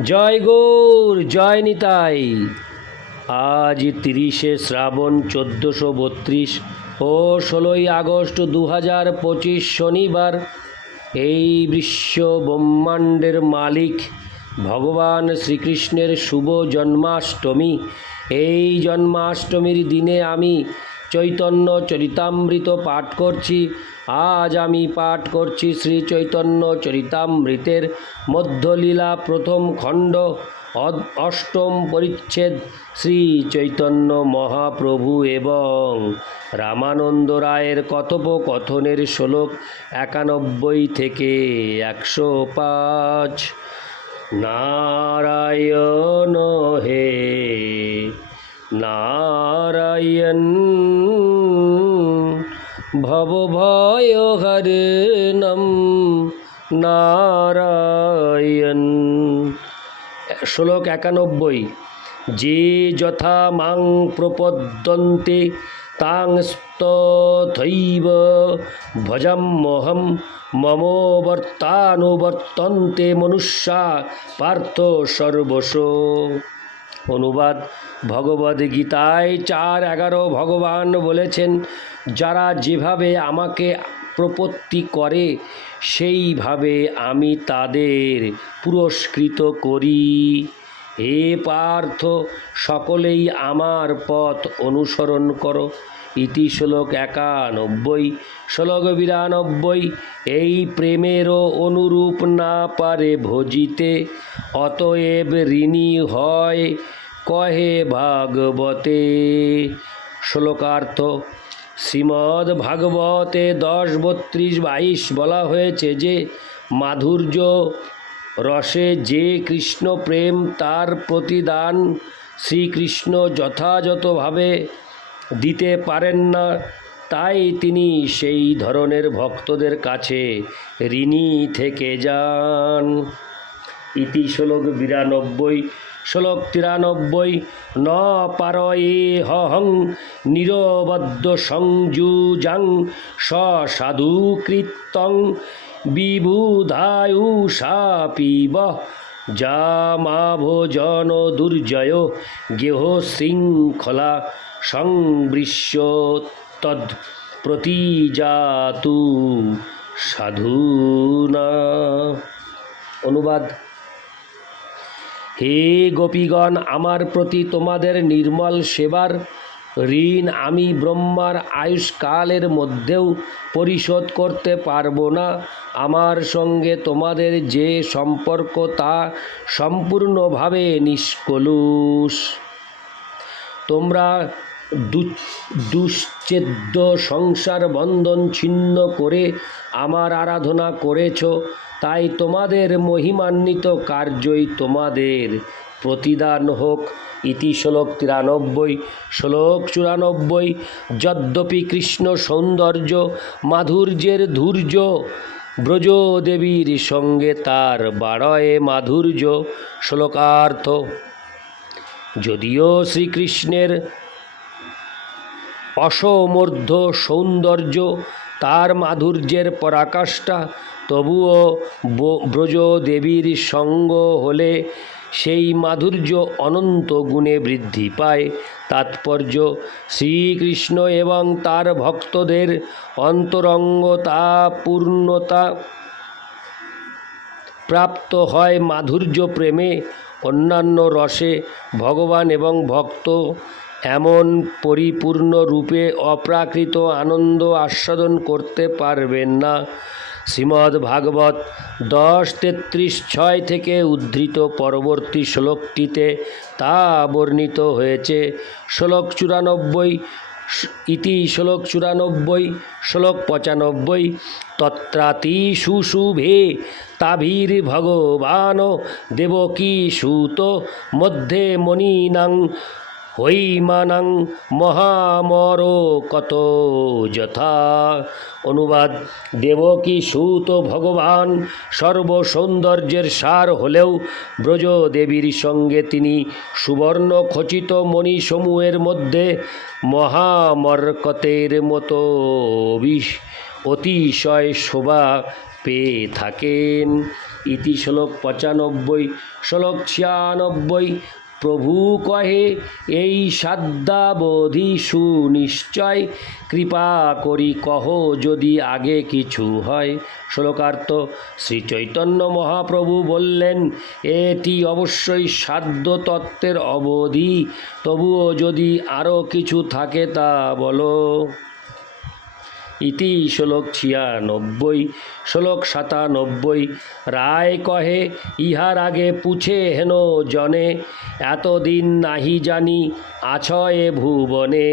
জয় গৌর, জয় নিতাই। আজ তিরিশে শ্রাবণ চোদ্দোশো বত্রিশ ও ষোলোই আগস্ট দু হাজার পঁচিশ শনিবার এই বিশ্ব ব্রহ্মাণ্ডের মালিক ভগবান শ্রীকৃষ্ণের শুভ জন্মাষ্টমী। এই জন্মাষ্টমীর দিনে আমি চৈতন্য চরিতামৃত পাঠ করছি। আজ আমি পাঠ করছি শ্রী চৈতন্য চরিতামৃতের মধ্যলীলা প্রথম খণ্ড। অষ্টম পরিচ্ছেদ শ্রী চৈতন্য মহাপ্রভু এবং রামানন্দ রায়ের কথোপকথনের শ্লোক একানব্বই থেকে একশো পাঁচ। নারায়ণ হে, নারায়ণ ভবভয়হরণম নারায়ণ। শ্লোক একানব্বই। যে যথা মাং প্রপদ্যন্তে তাং স্তথৈব ভজাম্যহম মম বর্তানুবর্তন্তে মনুষ্যা পার্থ সর্বস্ব। অনুবাদ ভগবদ গীতায় চার এগারো ভগবান বলেছেন, যারা যেভাবে আমাকে প্রপত্তি করে, সেইভাবে আমি তাদের পুরস্কৃত করি। হে পার্থ, সকলেই আমার পথ অনুসরণ করো। ইতি শ্লোক একানব্বই। শ্লোক বিরানব্বই, এই প্রেমেরও অনুরূপ না পারে ভজিতে, অতএব ঋণী হয় কহে ভাগবতে। শ্লোকার্থ, শ্রীমদ্ ভাগবতে দশ বত্রিশ বাইশ বলা হয়েছে যে, মাধুর্য রসে যে কৃষ্ণ প্রেম তার প্রতিদান শ্রীকৃষ্ণ যথাযথভাবে দিতে পারেন না, তাই তিনি সেই ধরনের ভক্তদের কাছে ঋণী থেকে যান। ইতি শ্লোক বিরানব্বই, শ্লোক তিরানব্বই, ন পারয়ে হহং নিরবদ্ধ সংযুজাং স সাধু কৃতং বিবুধায়ুষাপিব যা ভোজন দুর্জয় গেহ শৃঙ্খলা সংবৃশ্য তদ প্রতিজাতু সাধুনা অনুবাদ হে গোপীগণ, আমার প্রতি তোমাদের নির্মল সেবার ঋণ আমি ব্রহ্মার আয়ুষ্কালের মধ্যেও পরিশোধ করতে পারব না। আমার সঙ্গে তোমাদের যে সম্পর্ক তা সম্পূর্ণভাবে নিষ্কলুষ। তোমরা দুশ্চেদ্য সংসার বন্ধন ছিন্ন করে আমার আরাধনা করেছ, তাই তোমাদের মহিমান্বিত কার্যই তোমাদের প্রতিদান হোক। ইতি শ্লোক তিরানব্বই। শ্লোক চুরানব্বই, যদ্যপি কৃষ্ণ সৌন্দর্য, মাধুর্যের ধৈর্য ব্রজদেবীর সঙ্গে তার বাড়য়ে মাধুর্য। শ্লোকার্থ, যদিও শ্রীকৃষ্ণের অসমর্ধ সৌন্দর্য তার মাধুর্যের পরাকাষ্ঠা, তবুও ব- ব্রজদেবীর সঙ্গ হলে সেই মাধুর্য অনন্ত গুণে বৃদ্ধি পায়। তাৎপর্য শ্রীকৃষ্ণ এবং তার ভক্তদের অন্তরঙ্গতা পূর্ণতা প্রাপ্ত হয় মাধুর্য প্রেমে। অন্যান্য রসে ভগবান এবং ভক্ত এমন পরিপূর্ণ রূপে অপ্রাকৃত আনন্দ আস্বাদন করতে পারবেন না। শ্রীমদ্ ভাগবত দশ তেত্রিশ ছয় থেকে উদ্ধৃত পরবর্তী শ্লোকটিতে তা বর্ণিত হয়েছে। শ্লোক চুরানব্বই, ইতি শ্লোক চুরানব্বই, শ্লোক পঁচানব্বই, তত্রাতি সুশুভে তাভির ভগবান দেবকী সুত মধ্যে মণিনাং হৈমানাং মহামর কত যথা। অনুবাদ, দেবকী সুত ভগবান, সর্বসৌন্দর্যের সার হলেও ব্রজদেবীর সঙ্গে তিনি সুবর্ণ খচিত মণিসমূহের মধ্যে মহামর্কতের মতো অতিশয় শোভা পেয়ে থাকেন। ইতি শ্লোক পঁচানব্বই, শ্লোক ছিয়ানব্বই প্রভু কহে, এই সাধ্যাবধি সুনিশ্চয়। কৃপা করি কহ যদি আগে কিছু হয়। শ্লোকার্থ শ্রী চৈতন্য মহাপ্রভু বললেন, এটি অবশ্যই সাধ্য তত্ত্বের অবধি। তবুও যদি আরও কিছু থাকে তা বলো। ইতি শ্লোক ছিয়ানব্বই, শ্লোক সাতানব্বই। রায় কহে, ইহার আগে পুছে হেন জনে, এতদিন নাহি জানি আছয়ে ভুবনে।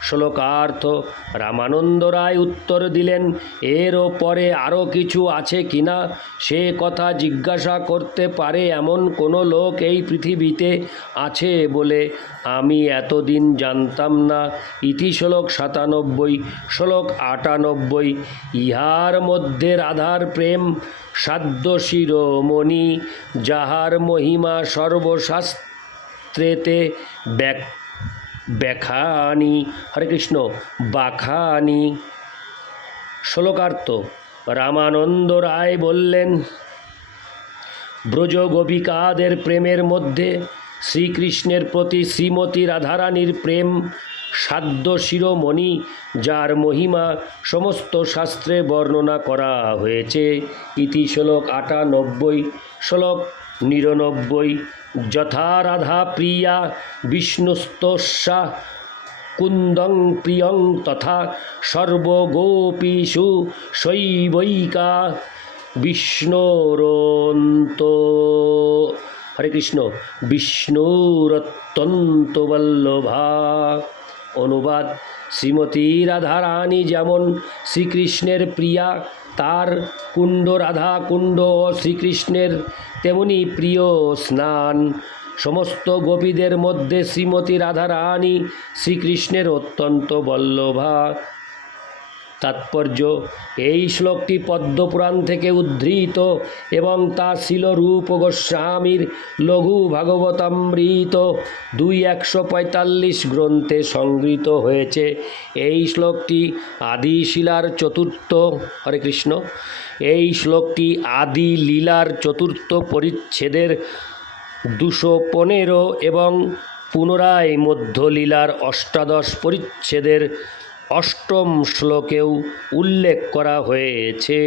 শ্লোকার্থ, রামানন্দ রায় উত্তর দিলেন, এর পরে আরও কিছু আছে কিনা? সে কথা জিজ্ঞাসা করতে পারে এমন কোনো লোক এই পৃথিবীতে আছে বলে আমি এতদিন জানতাম না। ইতি শ্লোক সাতানব্বই, শ্লোক আটানব্বই ইহার মধ্যে রাধার প্রেম সাধ্য শিরোমণি, যাহার মহিমা সর্বশাস্ত্রেতে ব্যাক, ব্যাখানি। হরে কৃষ্ণ, বাখানি। শ্লোকার্থ, রামানন্দ রায় বললেন, ব্রজ গোপিকাদের প্রেমের মধ্যে শ্রীকৃষ্ণের প্রতি শ্রীমতী রাধারানীর প্রেম সাধ্য শিরোমণি, যার মহিমা সমস্ত শাস্ত্রে বর্ণনা করা হয়েছে। ইতি শ্লোক আটানব্বই, শ্লোক নিরানব্বই। যথা রাধা প্রিয়া বিষ্ণুস্তস্যা কুন্দং প্রিয়ং তথা সর্বগোপীষু শৈবৈকা, বিষ্ণুরন্ত। হরে কৃষ্ণ, বিষ্ণুরত্যন্ত বল্লভা। অনুবাদ। শ্রীমতী রাধারানী যেমন শ্রীকৃষ্ণের প্রিয়া, তার কুণ্ড রাধা কুণ্ড শ্রীকৃষ্ণের তেমনি প্রিয় স্নান। সমস্ত গোপীদের মধ্যে শ্রীমতী রাধারানী শ্রীকৃষ্ণের অত্যন্ত বল্লভা। তাৎপর্য। এই শ্লোকটি পদ্মপুরাণ থেকে উদ্ধৃত এবং তা ছিল রূপ গোস্বামীর লঘু ভাগবতামৃত। দুই একশো পঁয়তাল্লিশ গ্রন্থে সংগৃহীত হয়েছে। এই শ্লোকটি আদি শিলার চতুর্থ, হরে কৃষ্ণ। এই শ্লোকটি আদি লীলার চতুর্থ পরিচ্ছেদের দুশো পনেরো এবং পুনরায় মধ্যলীলার অষ্টাদশ পরিচ্ছেদের অষ্টম শ্লোকেও উল্লেখ করা হয়েছে।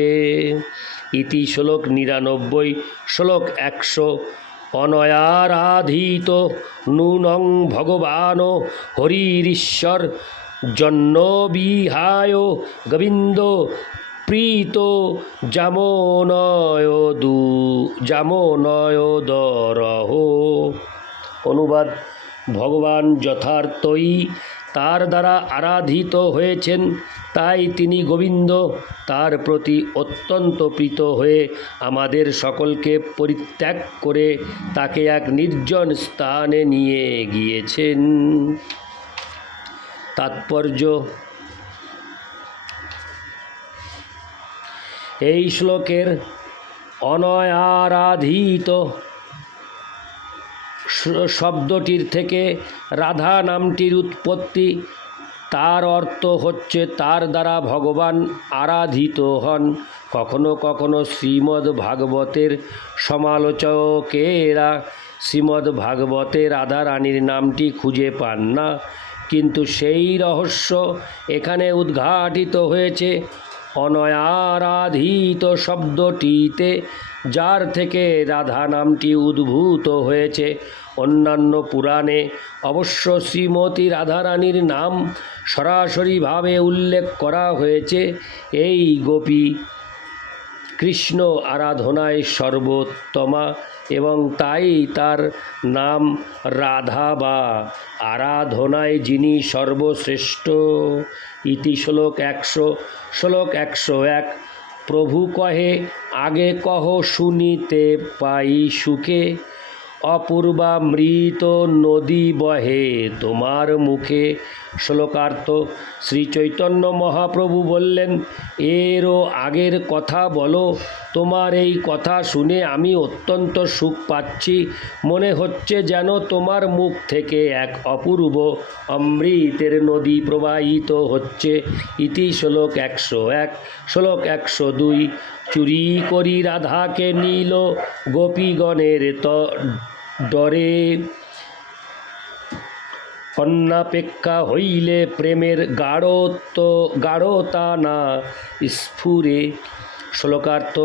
ইতি শ্লোক নিরানব্বই, শ্লোক একশো। অনয়ারাধিত নূনং ভগবান হরিশ্বর জন্য বিহায় গোবিন্দ প্রীত জামনয় দু জামনয় দরহ। অনুবাদ, ভগবান যথার্থই তার দ্বারা আরাধিত হয়েছেন, তাই তিনি গোবিন্দ। তার প্রতি অত্যন্ত প্রীত হয়ে আমাদের সকলকে পরিত্যাগ করে তাকে এক নির্জন স্থানে নিয়ে গিয়েছেন। তাৎপর্য। এই শ্লোকের অনয়ারাধিত শব্দটির থেকে রাধা নামটির উৎপত্তি। তার অর্থ হচ্ছে, তার দ্বারা ভগবান আরাধিত হন। কখনো কখনো শ্রীমদ্ ভাগবতের সমালোচকেরা শ্রীমদ্ ভাগবতে রাধা রানীর নামটি খুঁজে পান না। কিন্তু সেই রহস্য এখানে উদ্ঘাটিত হয়েছে। অনয়ারাধিত শব্দটিতে যার থেকে রাধা নামটি উদ্ভূত হয়েছে। অন্যান্য পুরাণে অবশ্য শ্রীমতী রাধারানীর নাম সরাসরিভাবে উল্লেখ করা হয়েছে। এই গোপী কৃষ্ণ আরাধনায় সর্বোত্তমা এবং তাই তার নাম রাধা বা আরাধনায় যিনি সর্বশ্রেষ্ঠ। ইতি শ্লোক একশো শ্লোক একশো এক। প্রভু কহে আগে কহ শুনিতে পাই সুখে। অপূর্বা মৃত নদী বহে। তোমার মুখে শ্লোকার্থ শ্রী চৈতন্য মহাপ্রভু বললেন, এরও আগের কথা বলো। তোমার এই কথা শুনে আমি অত্যন্ত সুখ পাচ্ছি। মনে হচ্ছে যেন তোমার মুখ থেকে এক অপূর্ব অমৃতের নদী প্রবাহিত হচ্ছে। ইতি শ্লোক একশো এক। শ্লোক একশো দুই। চুরি করি রাধাকে নীল গোপীগণের ত ডরে। অন্নাপেক্ষা হইলে প্রেমের গাঢ়ত্ব, গাঢ়তা না স্ফুরে। শ্লোকার্থ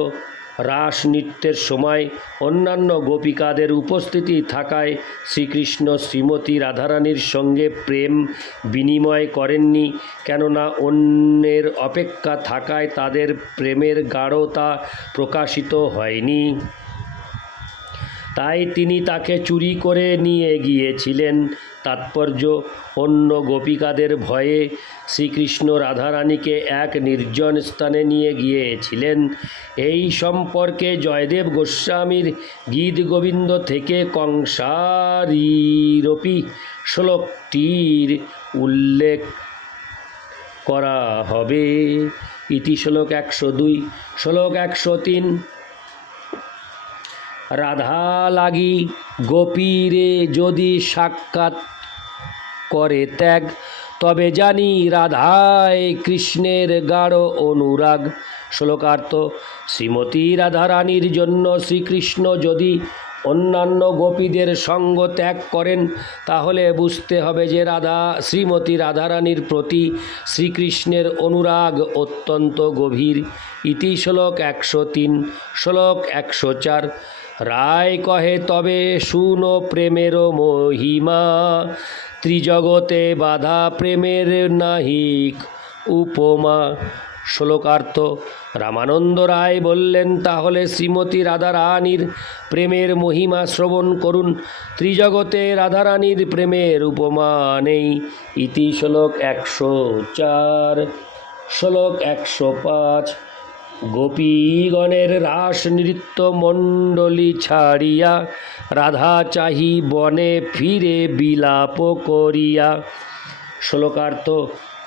রাস নৃত্যের সময় অন্যান্য গোপিকাদের উপস্থিতি থাকায় শ্রীকৃষ্ণ শ্রীমতী রাধারানীর সঙ্গে প্রেম বিনিময় করেননি, কেননা অন্যের অপেক্ষা থাকায় তাদের প্রেমের গাঢ়তা প্রকাশিত হয়নি। তাই তিনি তাকে চুরি করে নিয়ে গিয়েছিলেন। তাৎপর্য, অন্য গোপিকাদের ভয়ে শ্রীকৃষ্ণ রাধারানীকে এক নির্জন স্থানে নিয়ে গিয়েছিলেন। এই সম্পর্কে জয়দেব গোস্বামীর গীত গোবিন্দ থেকে কংসারীরপি শ্লোকটির উল্লেখ করা হবে। ইতি শ্লোক একশো দুই, শ্লোক একশো তিন। রাধা লাগি, গোপীরে যদি সাক্ষাৎ করে ত্যাগ, তবে জানি রাধায় কৃষ্ণের গাঢ় অনুরাগ। শ্লোকার্থ, শ্রীমতী রাধারানীর জন্য শ্রীকৃষ্ণ যদি অন্যান্য গোপীদের সঙ্গ ত্যাগ করেন, তাহলে বুঝতে হবে যে রাধা, শ্রীমতী রাধারানীর প্রতি শ্রীকৃষ্ণের অনুরাগ অত্যন্ত গভীর। ইতি শ্লোক একশো তিন, শ্লোক একশো চার রায় কহে, তবে শুনো প্রেমেরও মহিমা। ত্রিজগতে বাধা প্রেমের নাহিক উপমা। শ্লোকার্থ, রামানন্দ রায় বললেন, তাহলে শ্রীমতী রাধারানীর প্রেমের মহিমা শ্রবণ করুন। ত্রিজগতে রাধারানীর প্রেমের উপমা নেই। ইতি শ্লোক একশো চার। শ্লোক একশো পাঁচ। গোপীগণের রাস নৃত্য মণ্ডলী ছাড়িয়া, রাধা চাহি বনে ফিরে বিলাপ করিয়া। শ্লোকার্থ,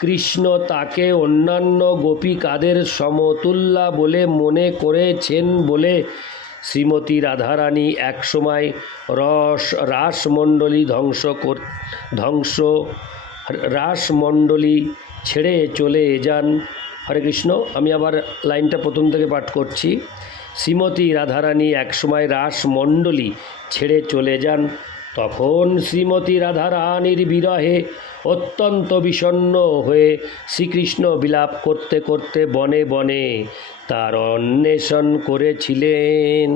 কৃষ্ণ তাকে অন্যান্য গোপিকাদের সমতুল্যা বলে মনে করেছেন বলে শ্রীমতী রাধারানী একসময় রস রাসমণ্ডলী ধ্বংস কর, ধ্বংস রাসমণ্ডলী ছেড়ে চলে যান। হরে কৃষ্ণ, আমি আবার লাইনটা প্রথম থেকে পাঠ করছি। শ্রীমতী রাধারানী একসময় রাসমণ্ডলী ছেড়ে চলে যান। তখন শ্রীমতী রাধারানীর বিরহে অত্যন্ত বিষণ্ণ হয়ে শ্রীকৃষ্ণ বিলাপ করতে করতে বনে বনে তার অন্বেষণ করেছিলেন।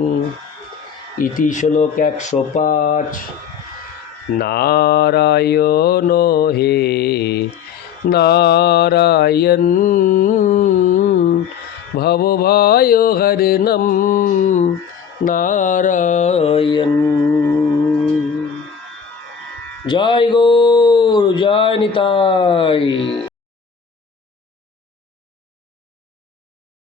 ইতি শ্লোক একশো পাঁচ। নারায়ণ হে নারায়ণ। ভবভায় হরণম নারায়ণ। জয় গৌর জয় নিতাই।